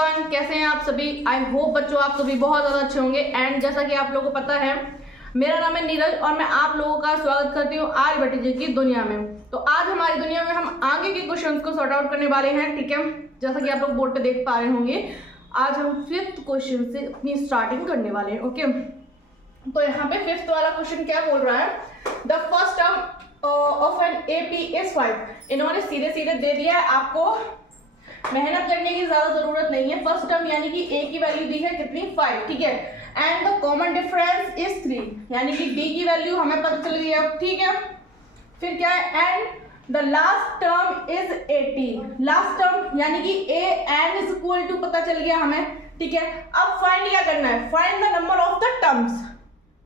Everyone, कैसे हैं आप सभी। आई होप बच्चों आप सभी बहुत ज़्यादा अच्छे होंगे। एंड जैसा कि आप लोगों को पता है, मेरा नाम है नीरज और मैं आप लोगों का स्वागत करती हूँ आर्यभट्ट जी की दुनिया में। तो आज हमारी दुनिया में हम आगे के क्वेश्चंस को सॉर्ट आउट करने वाले हैं, ठीक है। जैसा कि आप लोग बोर्ड पे देख पा रहे होंगे, आज हम 5th क्वेश्चन से अपनी स्टार्टिंग करने वाले हैं, ओके। तो यहाँ पे 5th वाला क्वेश्चन क्या बोल रहा है, the first term of an AP is 5। इन्होंने सीधे सीधे दे दिया है, आपको मेहनत करने की ज्यादा जरूरत नहीं है। फर्स्ट टर्म यानी कि a की वैल्यू दी है कितनी, 5, ठीक है। And the common difference is 3, यानी कि d की वैल्यू हमें पता चल गई है, ठीक है। फिर क्या है, and the last term is 80। Last term यानी कि an इज इक्वल टू पता चल गया हमें, ठीक है। अब फाइंड क्या करना है, find the number of the terms.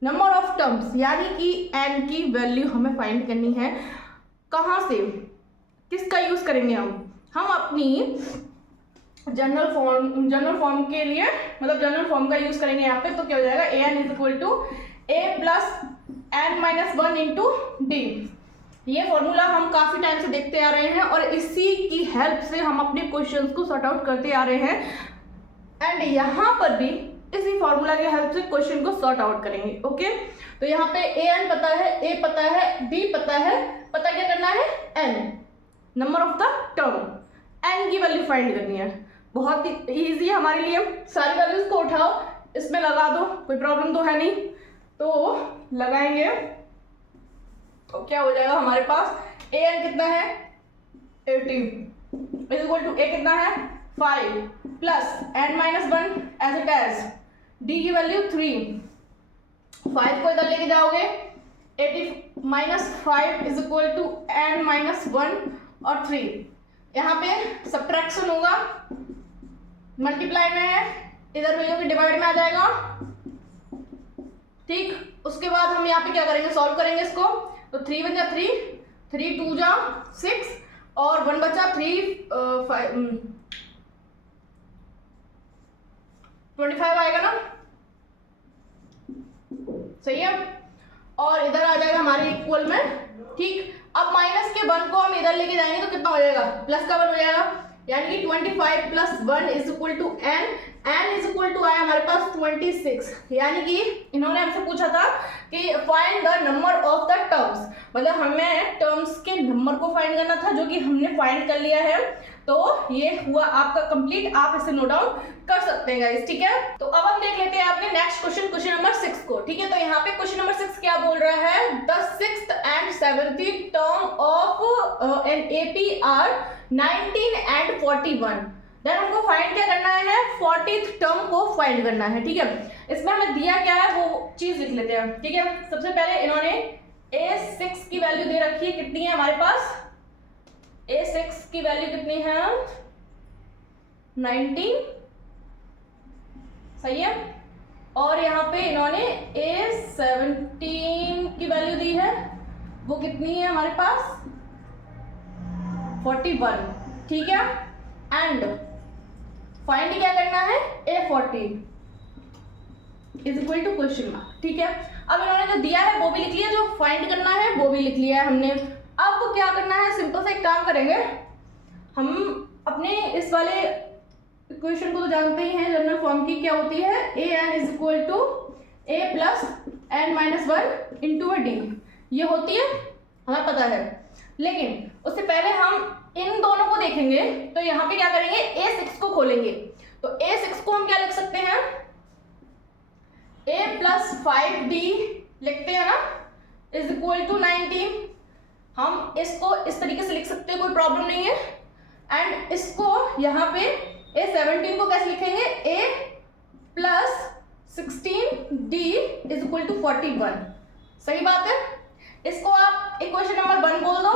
Number of terms यानी कि n की वैल्यू हमें फाइंड करनी है। कहाँ से, किसका यूज करेंगे हम अपनी जनरल फॉर्म के लिए, मतलब जनरल फॉर्म का यूज करेंगे यहाँ पे। तो क्या हो जाएगा, an is equal to a plus n minus 1 into D. ये फॉर्मूला हम काफी टाइम से देखते आ रहे हैं और इसी की हेल्प से हम अपने क्वेश्चंस को सॉर्ट आउट करते आ रहे हैं। एंड यहाँ पर भी इसी फॉर्मूला की हेल्प से क्वेश्चन को सॉर्ट आउट करेंगे, ओके। तो यहाँ पे an पता है, a पता है, d पता है, पता क्या करना है, n, number of the term, n की वैल्यू फाइंड करनी है। बहुत ही ईजी है हमारे लिए। सारी वैल्यूज को उठाओ, इसमें लगा दो, कोई प्रॉब्लम तो है नहीं। तो लगाएंगे तो क्या हो जाएगा हमारे पास, an कितना है 80 इज इक्वल टू a कितना है 5 plus n minus 1 as it is, d की वैल्यू 3। 5 को इधर लेके जाओगे, 80 minus 5 is equal to n minus 1 और 3। यहाँ पे सब्ट्रैक्शन होगा, मल्टीप्लाई में है, इधर में जो कि डिवाइड में आ जाएगा, ठीक। उसके बाद हम यहाँ पे क्या करेंगे, सॉल्व करेंगे इसको। तो 3 वन जा 3, 3 2 जा 6 और 1 बचा 3 5 25 आएगा ना, सही है। और इधर आ जाएगा हमारे इक्वल में, ठीक। अब माइनस के 1 को हम इधर लेके जाएंगे तो कितना हो जाएगा, प्लस का 1 हो जाएगा, यानी कि 25 plus 1 is equal to n is equal to आया हमारे पास 26। यानी कि इन्होंने हमसे पूछा था कि find the number of the terms, मतलब हमें टर्म्स के नंबर को फाइंड करना था, जो कि हमने फाइंड कर लिया है। तो ये हुआ आपका कंप्लीट, आप इसे नोट डाउन कर सकते हैं गाइस, ठीक है। तो अब हम देख लेते हैं अपने नेक्स्ट क्वेश्चन, क्वेश्चन नंबर 6 को, ठीक है। तो यहाँ पे क्वेश्चन नंबर 6 क्या बोल रहा है, the 6th and 7th term of an AP are 19 and 41। Then हमको फाइंड क्या करना है, 40th टर्म को फाइंड करना है, ठीक है। इसमें हमें दिया क्या है वो चीज लिख लेते हैं, ठीक है। सबसे पहले इन्होंने a6 की वैल्यू दे रखी है, कितनी है हमारे पास, a6 की वैल्यू कितनी है 19, सही है। और यहाँ पे इन्होंने a17 की वैल्यू दी है, वो कितनी है हमारे पास 41, ठीक है। एंड फाइंड क्या करना है, a40 is equal to question mark, ठीक है। अब इन्होंने जो दिया है वो भी लिख लिया, जो फाइंड करना है वो भी लिख लिया है हमने। अब क्या करना है, सिंपल सा एक काम करेंगे, हम अपने इस वाले इक्वेशन को तो जानते ही हैं, जनरल फॉर्म की क्या होती है, an is equal to a plus n minus 1 into D, ये होती है, हमें पता है। लेकिन उससे पहले हम इन दोनों को देखेंगे। तो यहाँ पे क्या करेंगे, a6 को खोलेंगे। तो a6 को हम क्या लिख सकते हैं, a प्लस 5d लिखते हैं ना, इज इक्वल टू 19। हम इसको इस तरीके से लिख सकते हैं, कोई प्रॉब्लम नहीं है। एंड इसको यहाँ पे a17 को कैसे लिखेंगे, a plus 16d is equal to 41, सही बात है। इसको आप इक्वेशन नंबर 1 बोल दो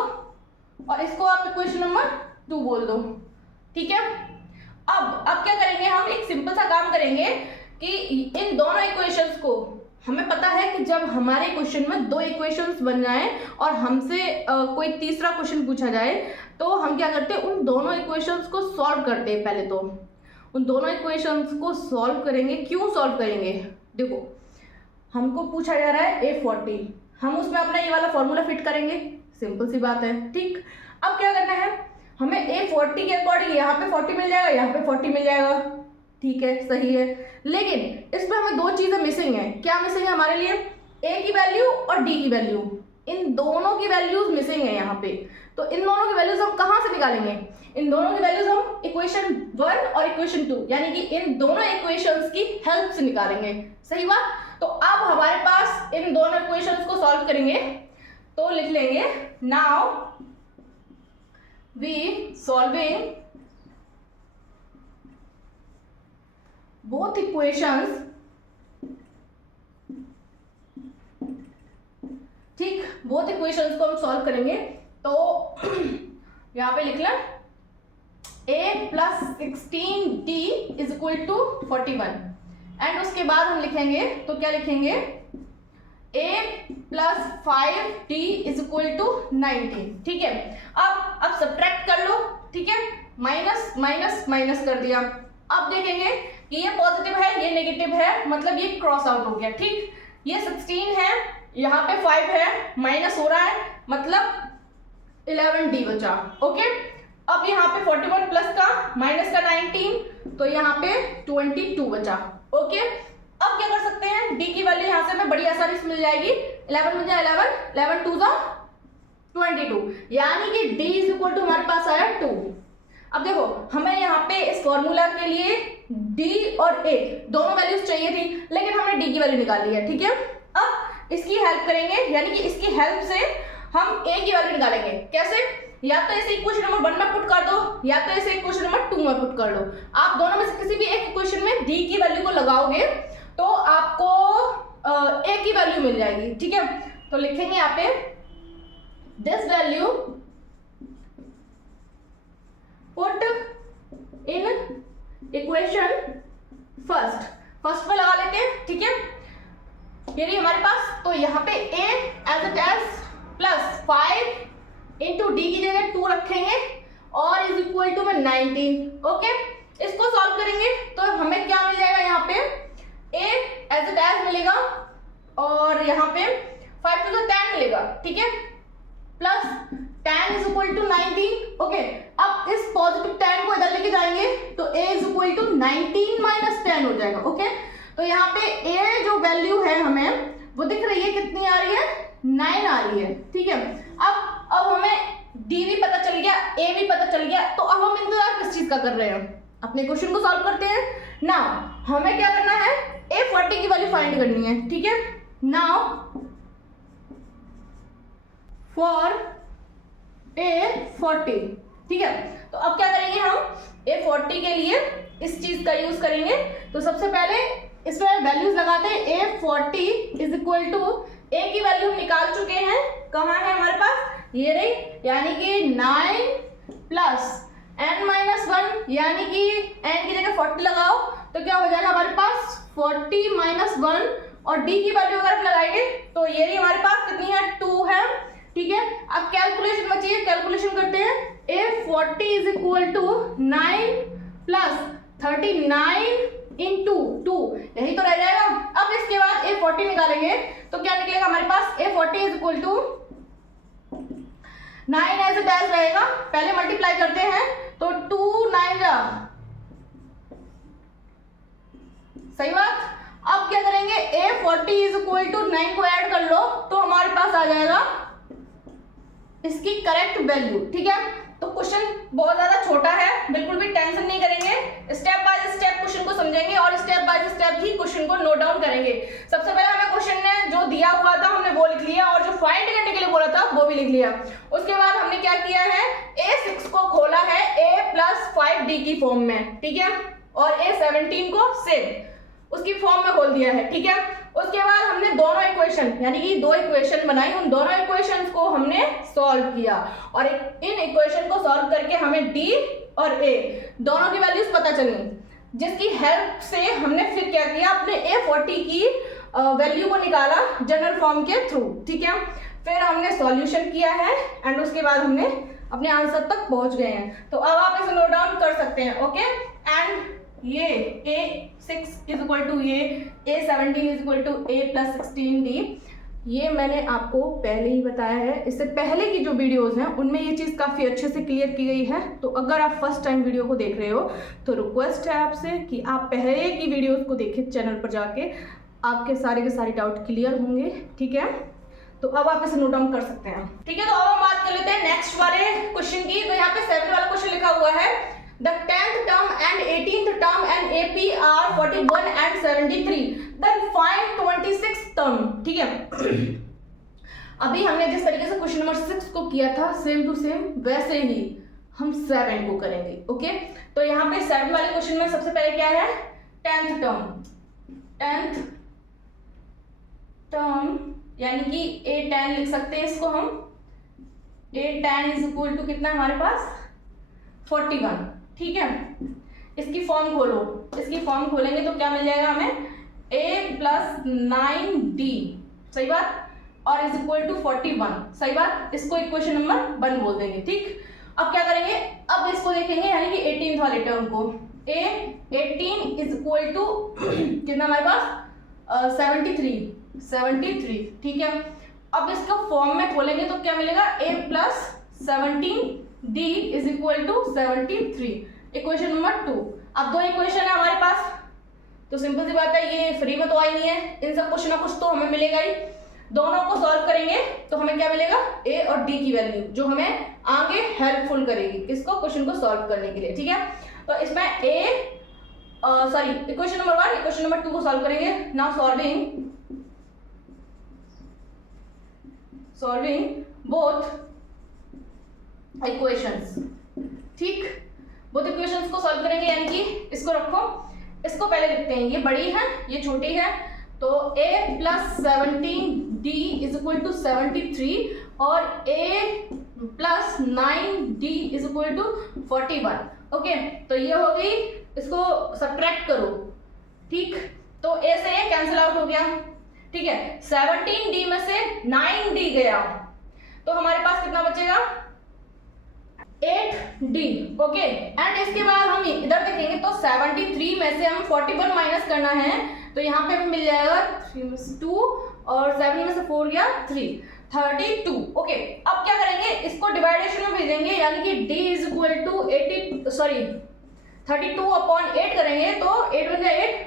और इसको आप इक्वेशन नंबर 2 बोल दो, ठीक है। अब क्या करेंगे, हम एक सिंपल सा काम करेंगे कि इन दोनों इक्वेशंस को, हमें पता है कि जब हमारे क्वेश्चन में 2 इक्वेशंस बन जाए और हमसे कोई तीसरा क्वेश्चन पूछा जाए, तो हम क्या करते हैं, उन दोनों इक्वेशंस को सॉल्व करते हैं। पहले तो उन दोनों इक्वेशंस को सॉल्व करेंगे। क्यों सॉल्व करेंगे, देखो हमको पूछा जा रहा है a40, हम उसमें अपना ये वाला फॉर्मूला फिट करेंगे, सिंपल सी बात है, ठीक। अब क्या करना है, हमें A40 के अकॉर्डिंग यहाँ पे 40 मिल जाएगा, यहाँ पे 40 मिल जाएगा, ठीक है, सही है। लेकिन इसमें हमें दो चीजें मिसिंग है। क्या मिसिंग है हमारे लिए? A की वैल्यू और D की वैल्यू, इन दोनों की वैल्यूज मिसिंग है यहाँ पे। तो इन दोनों की वैल्यूज हम कहाँ से निकालेंगे? इन दोनों की वैल्यूज हम इक्वेशन 1 और इक्वेशन 2 यानी कि इन दोनों इक्वेशंस की हेल्प से निकालेंगे, सही बात। तो अब हमारे पास इन दोनों इक्वेशंस को सॉल्व करेंगे, तो लिख लेंगे now we solving both equations, ठीक, बोथ इक्वेशंस को हम सॉल्व करेंगे। तो यहां पे लिख लें a plus 16d is equal to 41 and उसके बाद हम लिखेंगे, तो क्या लिखेंगे? a plus 5d is equal to 19, ठीक है। अब सब्ट्रैक्ट कर लो, ठीक है, माइनस माइनस माइनस कर दिया। अब देखेंगे कि ये पॉजिटिव है, ये नेगेटिव है, मतलब ये क्रॉस आउट हो गया, ठीक। ये 16 है, यहाँ पे 5 है, माइनस हो रहा है, मतलब 11d बचा, ओके। अब यहाँ पे 41 प्लस का माइनस का 19, तो यहाँ पे 22 बचा, ओके। अब क्या कर सकते हैं? d की वैल्यू यहाँ से हमें बड़ी आसानी से मिल जाएगी, 11 में जाए 11, 11 2 जा 22, यानी कि d इज इक्वल टू हमारे पास आया 2। अब देखो हमें यहाँ पे इस फॉर्मूला के लिए d और a दोनों वैल्यूज चाहिए थी, लेकिन हमने d की वैल्यू निकाल ली है, ठीक है। अब इसकी हेल्प करेंगे, यानी कि इसकी हेल्प से हम a की वैल्यू निकालेंगे। कैसे? या तो इसे इक्वेशन नंबर 1 में पुट कर दो, या तो इसे इक्वेशन नंबर 2 में पुट कर दो। आप दोनों में से किसी भी एक इक्वेशन में d की वैल्यू को लगाओगे तो आपको a की वैल्यू मिल जाएगी, ठीक है। तो लिखेंगे यहाँ पे this value put in equation first में लगा लेते हैं, ठीक है। ये रही हमारे पास, तो यहाँ पे a as it is plus 5 into D की जगह 2 रखेंगे और इज इक्वल टू में 19, ओके। इसको सॉल्व करेंगे तो हमें क्या मिल जाएगा? यहाँ पे a एज इट एज मिलेगा और यहाँ पे 5 to the 10 मिलेगा, ठीक है, plus 10 is equal to 19, okay. अब इस पॉजिटिव 10 को इधर लेके जाएंगे तो a is equal to 19 minus 10 हो जाएगा, ओके। तो यहाँ पे a जो वैल्यू है हमें वो दिख रही है, कितनी आ रही है? 9 आ रही है, ठीक है। अब हमें d भी पता चल गया, a भी पता चल गया, तो अब हम इंतजार किस चीज का कर रहे हैं? अपने क्वेश्चन को सॉल्व करते हैं। नाउ हमें क्या करना है? a40 की वैल्यू फाइंड करनी है, ठीक है। नाउ फॉर a40, ठीक है। तो अब क्या करेंगे हम? a40 के लिए इस चीज का यूज करेंगे। तो सबसे पहले इसमें वैल्यूज लगाते हैं। a40 is equal to a की वैल्यू हम निकाल चुके हैं, कहाँ है हमारे पास? ये रही, यानी कि 9 प्लस n माइनस 1, यानी कि n की जगह 40 लगाओ तो क्या हो जाएगा हमारे पास? 40 माइनस 1 और d की वैल्यू अगर हम लगाएंगे तो ये रही हमारे पास, कितनी है? 2 है, ठीक है। अब कैलकुलेशन बची है, कैलकुलेशन करते हैं। a40 is equal to 9 plus 39 into 2, यही तो रह जाएगा। अब इसके बाद a40 निकालेंगे तो क्या निकलेगा हमारे पास? a40 is equal to 9 as it as रहेगा, पहले मल्टीप्लाई करते हैं तो 2 9 जा, सही बात। अब क्या करेंगे? a40 इज इक्वल टू 9 को ऐड कर लो तो हमारे पास आ जाएगा इसकी करेक्ट वैल्यू, ठीक है। तो क्वेश्चन बहुत ज्यादा छोटा है, बिल्कुल भी टेंशन नहीं करेंगे, स्टेप बाय स्टेप क्वेश्चन को समझेंगे और step by step he question को नोट डाउन करेंगे। सबसे पहले हमें क्वेश्चन ने जो दिया हुआ था हमने वो लिख लिया और जो फाइंड करने के लिए बोला था वो भी लिख लिया। उसके बाद हमने क्या किया है? a6 को खोला है a प्लस 5d की फॉर्म में, ठीक है, और a17 को सेम उसकी फॉर्म में खोल दिया है, ठीक है। उसके बाद हमने दोनों इक्वेशन यानी कि 2 इक्वेशन बनाई, उन दोनों इक्वेशंस को हमने सॉल्व किया और इन इक्वेशन को सॉल्व करके हमें d और a दोनों की वैल्यूज पता चली, जिसकी हेल्प से हमने फिर क्या किया? अपने a40 की वैल्यू को निकाला जनरल फॉर्म के थ्रू, ठीक है। फिर हमने सॉल्यूशन किया है एंड उसके बाद हमने अपने आंसर तक पहुंच गए हैं। तो अब आप इसे नोट डाउन कर सकते हैं, ओके। एंड ये a6 इज इक्वल टू ये a17 is equal to a plus 16d, ये मैंने आपको पहले ही बताया है, इससे पहले की जो वीडियोस हैं उनमें ये चीज़ काफ़ी अच्छे से क्लियर की गई है। तो अगर आप फर्स्ट टाइम वीडियो को देख रहे हो तो रिक्वेस्ट है आपसे कि आप पहले की वीडियोस को देखें चैनल पर जाके, आपके सारे के सारे डाउट क्लियर होंगे। ठीक है, तो अब आप इसे नोट डाउन कर सकते हैं। ठीक है, तो अब हम बात कर लेते हैं नेक्स्ट वाले क्वेश्चन की। तो यहाँ पे 7 वाला क्वेश्चन लिखा हुआ है, the 10th term and 18th term and AP are 41 and 73, then find 26th term। ठीक है, अभी हमने जिस तरीके से क्वेश्चन नंबर 6 को किया था सेम टू सेम वैसे ही हम 7 को करेंगे। ओके, तो यहाँ पे 7 वाले क्वेश्चन में सबसे पहले क्या है, 10th टर्म यानी कि A10 लिख सकते हैं इसको हम। A10 इज इक्वल टू कितना हमारे पास 41। ठीक है, इसकी फॉर्म खोलो, इसकी फॉर्म खोलेंगे तो क्या मिल जाएगा हमें, A + 9D, सही बात, और इज इक्वल टू 41, सही बात। इसको इक्वेशन नंबर 1 बोल देंगे। ठीक, अब क्या करेंगे, अब इसको देखेंगे यानी कि 18th वाले टर्म को। A18 इज इक्वल टू कितना हमारे पास 73। ठीक है, अब इसको फॉर्म में खोलेंगे तो क्या मिलेगा, A + 17D is equal to 73, equation number 2। अब 2 इक्वेशन है हमारे पास, तो सिंपल सी बात है, ये फ्री में तो आई नहीं है, इन सब कुछ ना कुछ तो हमें मिलेगा ही। दोनों को सॉल्व करेंगे तो हमें क्या मिलेगा, A और D की वैल्यू, जो हमें आगे हेल्पफुल करेगी इसको क्वेश्चन को सॉल्व करने के लिए। ठीक है, तो इसमें इक्वेशन नंबर 1, इक्वेशन नंबर 2 को सॉल्व करेंगे। Now solving both equations. ठीक, बोथ इक्वेशंस को सॉल्व करेंगे यानी कि इसको रखो, इसको पहले लिखते हैं, ये बड़ी है ये छोटी है, तो A + 17D is equal to 73 और A + 9D is equal to 41। Okay, तो ये हो गई, इसको सब्ट्रैक्ट करो। ठीक, तो A से A कैंसिल आउट हो गया। ठीक है, 17D में से 9D गया तो हमारे पास कितना बचेगा, 8D। ओके, एंड इसके बाद हम इधर देखेंगे तो 73 में से हम 41 माइनस करना है, तो यहाँ पे हमें मिल जाएगा 3 में से 2 और 7 में से 4 गया 3, 32। ओके, अब क्या करेंगे, इसको डिवाइडेशन में भेजेंगे यानी कि D इज इक्वल टू 32/8 करेंगे तो 8 बन जाए 8।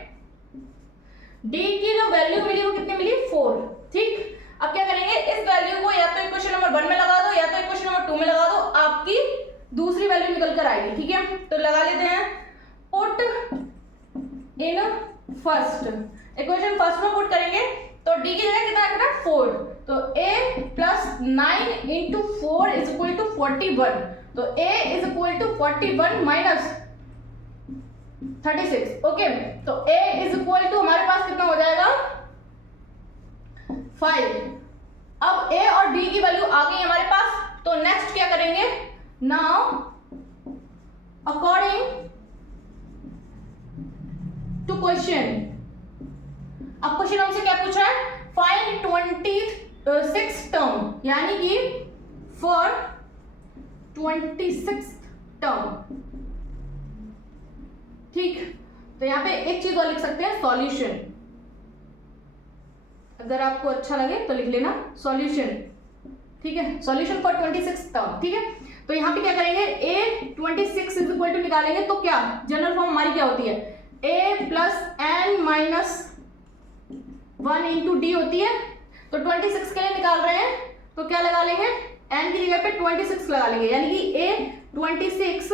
D की जो वैल्यू मिली वो कितनी मिली, 4। ठीक, अब क्या करेंगे, इस वैल्यू को या तो इक्वेशन नंबर 1 में लगा दो या तो इक्वेशन नंबर 2 में लगा दो, आपकी दूसरी वैल्यू निकल कर आएगी। ठीक है, तो लगा लेते हैं, put in first, equation first में पुट करेंगे तो D की जगह कितना आएगा, 4, तो A + 9 × 4 इज इक्वल टू 41, तो A is equal to 41 minus 36। Okay, तो A इज इक्वल टू हमारे पास कितना हो जाएगा, 5। अब A और D की वैल्यू आ गई हमारे पास, तो नेक्स्ट क्या करेंगे, नाउ अकॉर्डिंग टू क्वेश्चन, अब क्वेश्चन हमसे क्या पूछा है, फाइंड 26th टर्म, यानी कि फॉर 26th टर्म। ठीक, तो यहाँ पे एक चीज और लिख सकते हैं, सॉल्यूशन, अगर आपको अच्छा लगे तो लिख लेना सॉल्यूशन। ठीक है, सॉल्यूशन फॉर 26th टर्म। ठीक है, तो यहाँ पे क्या करेंगे, A 26 इज इक्वल टू निकालेंगे तो क्या जनरल फॉर्म हमारी क्या होती है, A + n - 1 × D होती है, तो 26 के लिए निकाल रहे हैं तो क्या लगा लेंगे, n की जगह पे 26 लगा लेंगे, यानी कि A 26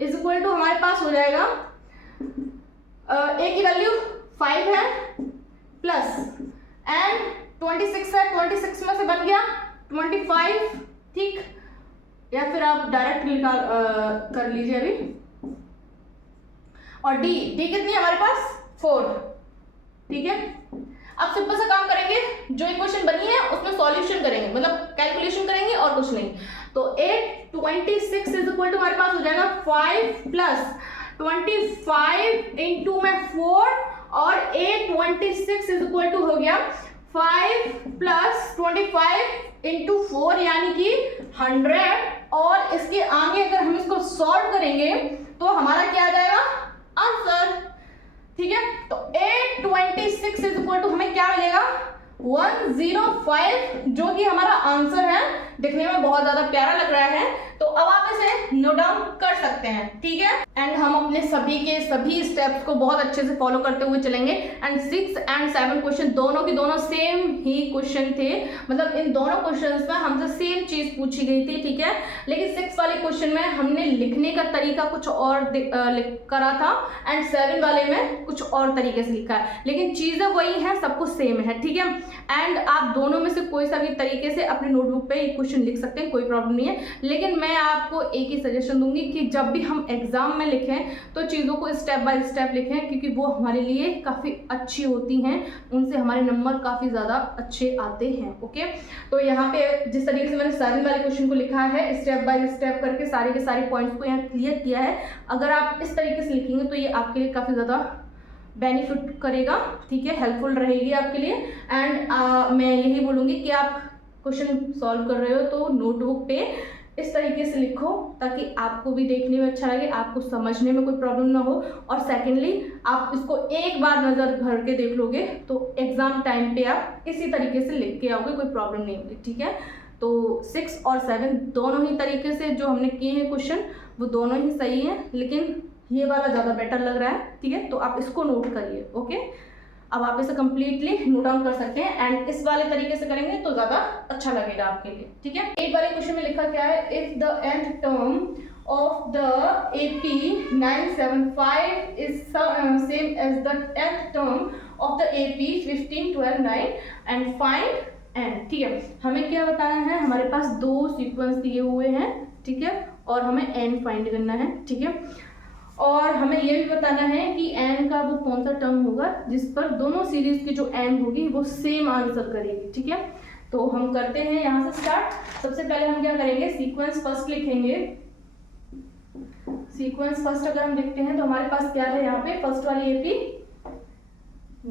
इज इक्वल टू हमारे पास हो जाएगा, A की वैल्यू 5 है प्लस n 26 है, 26 में से बन गया 25। ठीक, या फिर आप डायरेक्ट निकाल कर लीजिए अभी, और D कितनी है हमारे पास, 4। ठीक है, अब सिंपल सा काम करेंगे, जो इक्वेशन बनी है उसमें सॉल्यूशन करेंगे, मतलब कैलकुलेशन करेंगे और कुछ नहीं। तो A 26 इज इक्वल टू हमारे पास हो जाएगा 5 + 25 × में 4, और A 26 इज इक्वल टू हो गया 5 + 25 × 4 यानी कि 100, और इसके आगे अगर हम इसको सॉल्व करेंगे तो हमारा क्या आ जाएगा, आंसर। ठीक है, तो A 26 इज इक्वल टू हमें क्या मिलेगा, 105 जो कि हमारा आंसर है। दिखने में बहुत ज्यादा प्यारा लग रहा है, तो अब आप इसे नोट डाउन कर सकते हैं, ठीक है। एंड हम अपने सभी के सभी स्टेप्स को बहुत अच्छे से फॉलो करते हुए चलेंगे। एंड 6 एंड 7 क्वेश्चन दोनों के दोनों सेम ही क्वेश्चन थे, मतलब इन दोनों क्वेश्चंस में हमसे सेम चीज पूछी गई थी, ठीक है। लेकिन 6 वाले क्वेश्चन में हमने लिखने का तरीका कुछ और करा था एंड 7 वाले में कुछ और तरीके से लिखा है, लेकिन चीजें वही है, सब कुछ सेम है, ठीक है। एंड आप दोनों में से कोई सा भी तरीके से अपने नोटबुक पे क्वेश्चन लिख सकते हैं, कोई प्रॉब्लम नहीं है। लेकिन मैं आपको एक ही सजेशन दूंगी कि जब भी हम एग्जाम में लिखें तो चीज़ों को स्टेप बाय स्टेप लिखें, क्योंकि वो हमारे लिए काफ़ी अच्छी होती हैं, उनसे हमारे नंबर काफ़ी ज़्यादा अच्छे आते हैं, ओके। तो यहाँ पे जिस तरीके से मैंने 7 वाले क्वेश्चन को लिखा है, स्टेप बाय स्टेप करके सारे के सारे पॉइंट्स को यहाँ क्लियर किया है। अगर आप इस तरीके से लिखेंगे तो ये आपके लिए काफ़ी ज़्यादा बेनिफिट करेगा, ठीक है, हेल्पफुल रहेगी आपके लिए। एंड मैं यही बोलूँगी कि आप क्वेश्चन सॉल्व कर रहे हो तो नोटबुक पे इस तरीके से लिखो ताकि आपको भी देखने में अच्छा लगे, आपको समझने में कोई प्रॉब्लम ना हो। और सेकेंडली आप इसको एक बार नज़र भर के देख लोगे तो एग्जाम टाइम पे आप इसी तरीके से लिख के आओगे, कोई प्रॉब्लम नहीं होगी, ठीक है। तो 6 और 7 दोनों ही तरीके से जो हमने किए हैं क्वेश्चन वो दोनों ही सही हैं, लेकिन ये वाला ज़्यादा बेटर लग रहा है, ठीक है। तो आप इसको नोट करिए, ओके। अब आप इसे कंप्लीटली नोट डाउन कर सकते हैं एंड इस वाले तरीके से करेंगे तो ज़्यादा अच्छा लगेगा आपके लिए, ठीक है। एक बार क्वेश्चन में लिखा क्या है, if the nth term of the AP 975 is same as the nth term of the AP 15 12 9 and find n, ठीक है। हमें क्या बताना है, हमारे पास 2 सीक्वेंस दिए हुए हैं, ठीक है, और हमें n फाइंड करना है, ठीक है। और हमें ये भी बताना है कि n का वो कौन सा टर्म होगा जिस पर दोनों सीरीज की जो n होगी वो सेम आंसर करेगी, ठीक है। तो हम करते हैं यहाँ से स्टार्ट। सबसे पहले हम क्या करेंगे, सीक्वेंस फर्स्ट लिखेंगे। सीक्वेंस फर्स्ट अगर हम लिखते हैं तो हमारे पास क्या है, यहाँ पे फर्स्ट वाली AP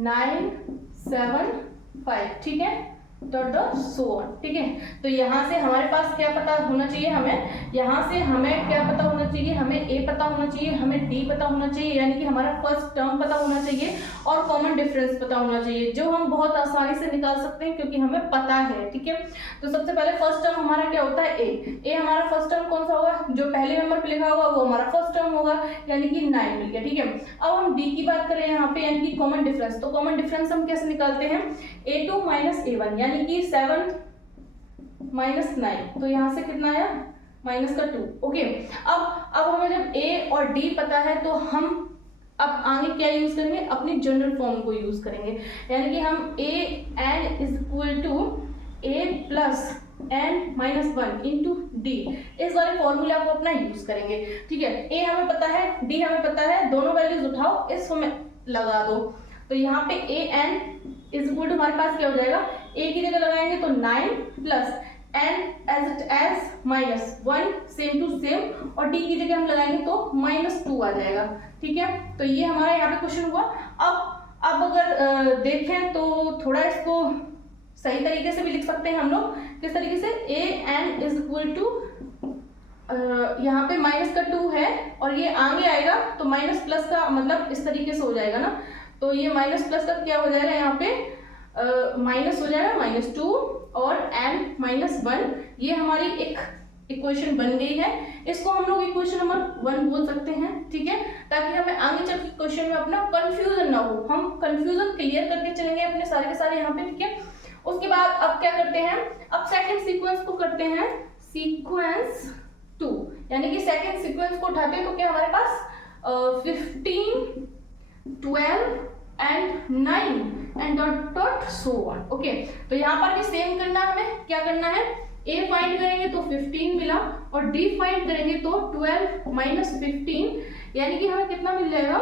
9 7 5, ठीक है, सो ऑन, ठीक है। तो यहाँ से हमारे पास क्या पता होना चाहिए, हमें यहाँ से हमें क्या पता होना चाहिए, हमें A पता होना चाहिए, हमें D पता होना चाहिए, यानी कि हमारा फर्स्ट टर्म पता होना चाहिए और कॉमन डिफरेंस पता होना चाहिए, जो हम बहुत आसानी से निकाल सकते हैं क्योंकि हमें पता है, ठीक है। तो सबसे पहले फर्स्ट टर्म हमारा क्या होता है, A हमारा फर्स्ट टर्म कौन सा होगा, जो पहले नंबर पे लिखा होगा वो हमारा फर्स्ट टर्म होगा, यानी कि 9 मिल गया, ठीक है। अब हम D की बात करें यहाँ पे, यानी कि कॉमन डिफरेंस, तो कॉमन डिफरेंस हम कैसे निकालते हैं, A2 माइनस A1, यानी कि 7 माइनस 9, तो यहाँ से कितना आया, माइनस का 2, ओके। अब हमें जब A और D पता है तो हम अब आगे क्या यूज करेंगे, अपनी जनरल फॉर्म को यूज करेंगे, यानी कि हम AN is equal to A plus n minus 1 into D, इस वाले फॉर्मूला को अपना यूज करेंगे, ठीक है। A हमें पता है, D हमें पता है, दोनों वैल्यूज उठाओ, इस हमें लगा दो। तो यहाँ पे AN इज इक्वल टू हमारे पास क्या हो जाएगा, A की जगह लगाएंगे तो 9 plus n as it as minus 1 same to same, और D की जगह हम लगाएंगे तो माइनस 2 आ जाएगा, ठीक है। तो ये हमारा यहाँ पे क्वेश्चन हुआ। अब अगर देखें तो थोड़ा इसको सही तरीके से भी लिख सकते हैं हम लोग, किस तरीके से, AN इज इक्वल टू यहाँ पे माइनस का 2 है और ये आगे आएगा तो माइनस प्लस का मतलब इस तरीके से हो जाएगा ना, तो ये माइनस प्लस का क्या हो जाएगा, यहाँ पे माइनस हो जाएगा -2 और n माइनस 1, ये हमारी एक इक्वेशन बन गई है। इसको हम लोग इक्वेशन नंबर 1 बोल सकते हैं, ठीक है, ताकि हमें आगे चल के क्वेश्चन में अपना कंफ्यूजन ना हो, हम कंफ्यूजन क्लियर करके चलेंगे अपने सारे के सारे यहाँ पे, ठीक है। उसके बाद अब क्या करते हैं, अब सेकंड सीक्वेंस को करते हैं सीक्वेंस 2, यानी कि सेकंड सीक्वेंस को उठाते हैं तो क्या हमारे पास 15 12 and 9 and dot so on, okay. तो यहाँ पर भी सेम करना है, हमें क्या करना है, A फाइंड करेंगे तो 15 मिला और D फाइंड करेंगे तो 12 माइनस 15, यानी कि हमें कितना मिल जाएगा,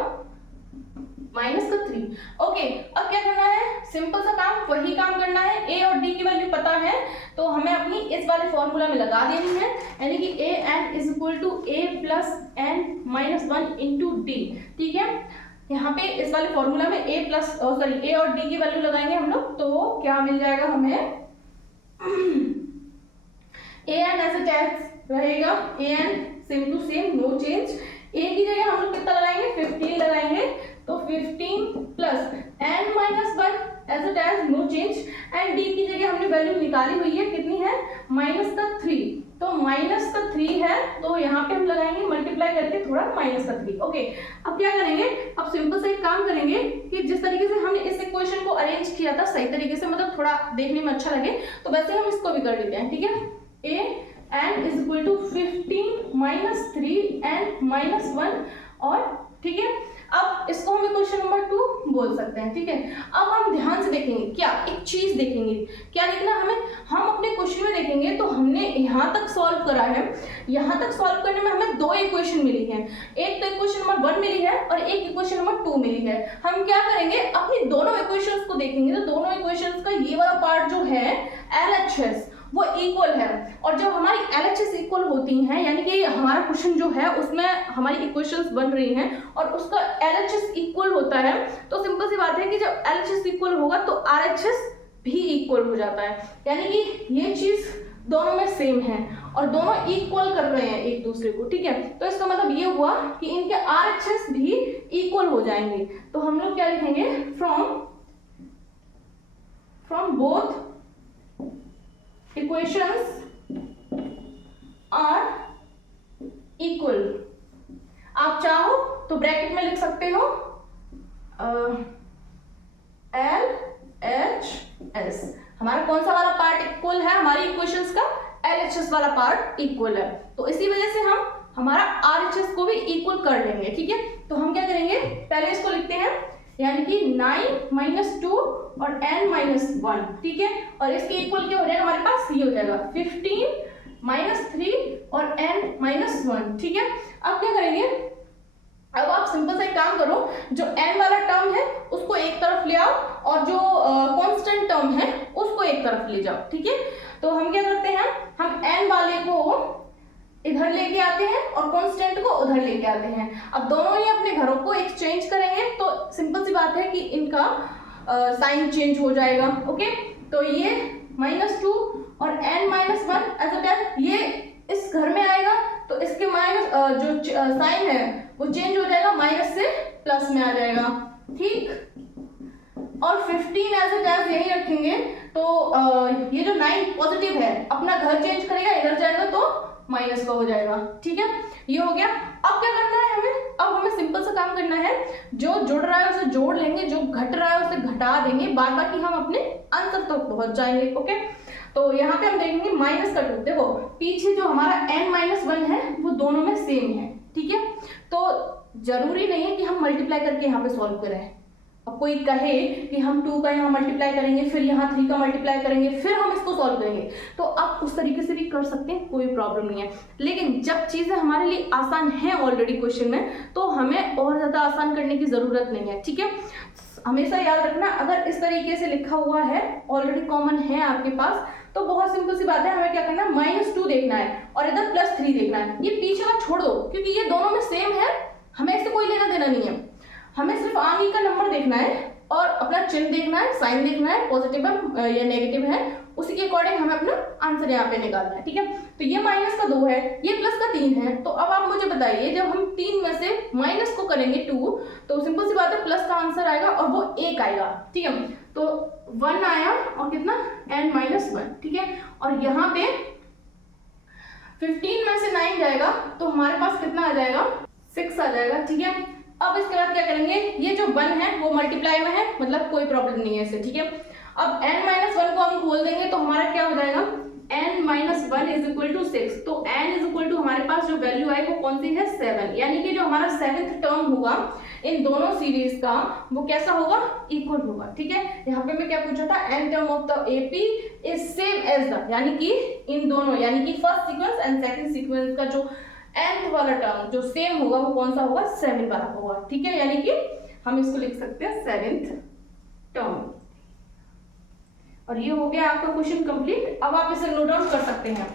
माइनस का 3, ओके। अब क्या करना है, सिंपल सा काम, वही काम करना है, A और D की वैल्यू पता है तो हमें अपनी इस वाले फॉर्मूला में लगा देनी है, यानी कि AN is equal to A plus n minus 1 into D, ठीक है। यहाँ पे इस वाले फॉर्मूला में A और D की वैल्यू लगाएंगे हम लोग, तो क्या मिल जाएगा हमें, AN एज इट एज रहेगा, AN same to same, no change. A की जगह हम लोग कितना लगाएंगे, 15 लगाएंगे, तो 15 plus n minus 1 as it as, no change, निकाली हुई है, कितनी है, -3, तो -3 है, तो यहाँ पे हम लगाएंगे मल्टीप्लाई करके थोड़ा -3। ओके, अब क्या करेंगे, अब सिंपल से एक काम करेंगे कि जिस तरीके से हमने इस इक्वेशन को अरेंज किया था सही तरीके से, मतलब थोड़ा देखने में अच्छा लगे, तो वैसे हम इसको भी कर लेते हैं, ठीक है। an is equal to 15 -3 and -1, और ठीक है, अब इसको हम क्वेश्चन नंबर 2 बोल सकते हैं, ठीक है। अब हम ध्यान से देखेंगे, क्या एक चीज देखेंगे, क्या देखना हमें, हम अपने क्वेश्चन में देखेंगे तो हमने यहाँ तक सॉल्व करा है, यहाँ तक सॉल्व करने में हमें 2 इक्वेशन मिली है, एक तो इक्वेशन नंबर 1 मिली है और एक इक्वेशन नंबर 2 मिली है। हम क्या करेंगे, अपनी दोनों इक्वेशंस को देखेंगे, तो दोनों इक्वेशंस का ये वाला पार्ट जो है LHS वो इक्वल है, और जब हमारी LHS इक्वल होती हैं, यानी कि हमारा क्वेश्चन जो है उसमें हमारी इक्वेशंस बन रही हैं और उसका LHS इक्वल होता है, तो सिंपल सी बात है कि जब LHS इक्वल होगा तो RHS भी इक्वल हो जाता है, यानी कि ये चीज दोनों में सेम है और दोनों इक्वल कर रहे हैं एक दूसरे को, ठीक है। तो इसका मतलब ये हुआ कि इनके RHS भी इक्वल हो जाएंगे, तो हम लोग क्या लिखेंगे, from both equations are equal। आप चाहो तो ब्रैकेट में लिख सकते हो LHS, हमारा कौन सा वाला पार्ट इक्वल है, हमारी इक्वेशंस का LHS वाला पार्ट इक्वल है, तो इसी वजह से हम हमारा RHS को भी इक्वल कर लेंगे, ठीक है। तो हम क्या करेंगे, पहले इसको लिखते हैं, यानी कि 9 - 2 और n-1, ठीक है, और इसके इक्वल क्या हो जाएगा, हमारे पास ये हो जाएगा 15 - 3 और n-1, ठीक है। अब क्या करेंगे, अब आप सिंपल सा एक काम करो, जो n वाला टर्म है उसको एक तरफ ले आओ और जो कांस्टेंट टर्म है उसको एक तरफ ले जाओ, ठीक है। तो हम क्या करते हैं, हम n वाले को इधर लेके आते हैं और कांस्टेंट को उधर लेके आते हैं। अब दोनों ही अपने घरों को एक्सचेंज करेंगे, तो सिंपल सी बात है कि इनका साइन चेंज हो जाएगा, ओके। तो ये -2 और n-1 एज इट इज ये इस घर में आएगा, तो इसके माइनस जो साइन है वो चेंज हो जाएगा, माइनस से प्लस में आ जाएगा, ठीक। और 15 एज इट इज यही रखेंगे, तो ये जो 9 पॉजिटिव है अपना घर चेंज करेगा, इधर जाएगा तो माइनस का हो जाएगा, ठीक है। ये हो गया। अब क्या करना है हमें, अब हमें सिंपल सा काम करना है, जो जुड़ रहा है उसे जोड़ लेंगे, जो घट रहा है उसे घटा देंगे, बाद बाकी हम अपने आंसर तक पहुंच जाएंगे, ओके। तो यहाँ पे हम देखेंगे -2, देखो पीछे जो हमारा n-1 है वो दोनों में सेम है, ठीक है। तो जरूरी नहीं है कि हम मल्टीप्लाई करके यहाँ पे सॉल्व करें। अब कोई कहे कि हम 2 का यहाँ मल्टीप्लाई करेंगे, फिर यहाँ 3 का मल्टीप्लाई करेंगे, फिर हम इसको सॉल्व करेंगे, तो आप उस तरीके से भी कर सकते हैं, कोई प्रॉब्लम नहीं है। लेकिन जब चीजें हमारे लिए आसान है ऑलरेडी क्वेश्चन में, तो हमें और ज्यादा आसान करने की जरूरत नहीं है, ठीक है। हमेशा याद रखना, अगर इस तरीके से लिखा हुआ है, ऑलरेडी कॉमन है आपके पास, तो बहुत सिंपल सी बात है, हमें क्या करना है, -2 देखना है और इधर +3 देखना है। ये पीछे का छोड़ दो, क्योंकि ये दोनों में सेम है, हमें इससे कोई लेना देना नहीं है। हमें सिर्फ आगे का नंबर देखना है और अपना चिन्ह देखना है, साइन देखना है, पॉजिटिव है या नेगेटिव है, उसी के अकॉर्डिंग हमें अपना आंसर यहाँ पे निकालना है, ठीक है। तो ये -2 है, ये +3 है, तो अब आप मुझे बताइए, जब हम 3 में से माइनस को करेंगे 2, तो सिंपल सी बात है प्लस का आंसर आएगा और वो 1 आएगा, ठीक है। तो 1 आया और कितना, n-1, ठीक है। और यहाँ पे 15 में से 9 जाएगा तो हमारे पास कितना आ जाएगा, 6 आ जाएगा, ठीक है। अब इसके बाद क्या करेंगे, ये जो 1 है वो मल्टीप्लाई में है, मतलब कोई प्रॉब्लम नहीं है इसे, ठीक है। अब n-1 को हम खोल देंगे तो हमारा क्या हो जाएगा, n-1 इज इक्वल टू 6, तो n इज इक्वल टू हमारे पास जो वैल्यू आई वो कौन सी है, 7, यानी कि जो हमारा 7th टर्म होगा इन दोनों सीरीज का वो कैसा होगा, इक्वल होगा, ठीक है। यहाँ पे मैं क्या पूछा था, n term of the AP is same as the, यानी कि इन दोनों, यानी कि first sequence and second sequence का जो nth वाला टर्म जो सेम होगा वो कौन सा होगा, 7 वाला होगा, ठीक है। यानी कि हम इसको लिख सकते हैं 7th टर्म। और ये हो गया आपका क्वेश्चन कंप्लीट। अब आप इसे नोट डाउन कर सकते हैं।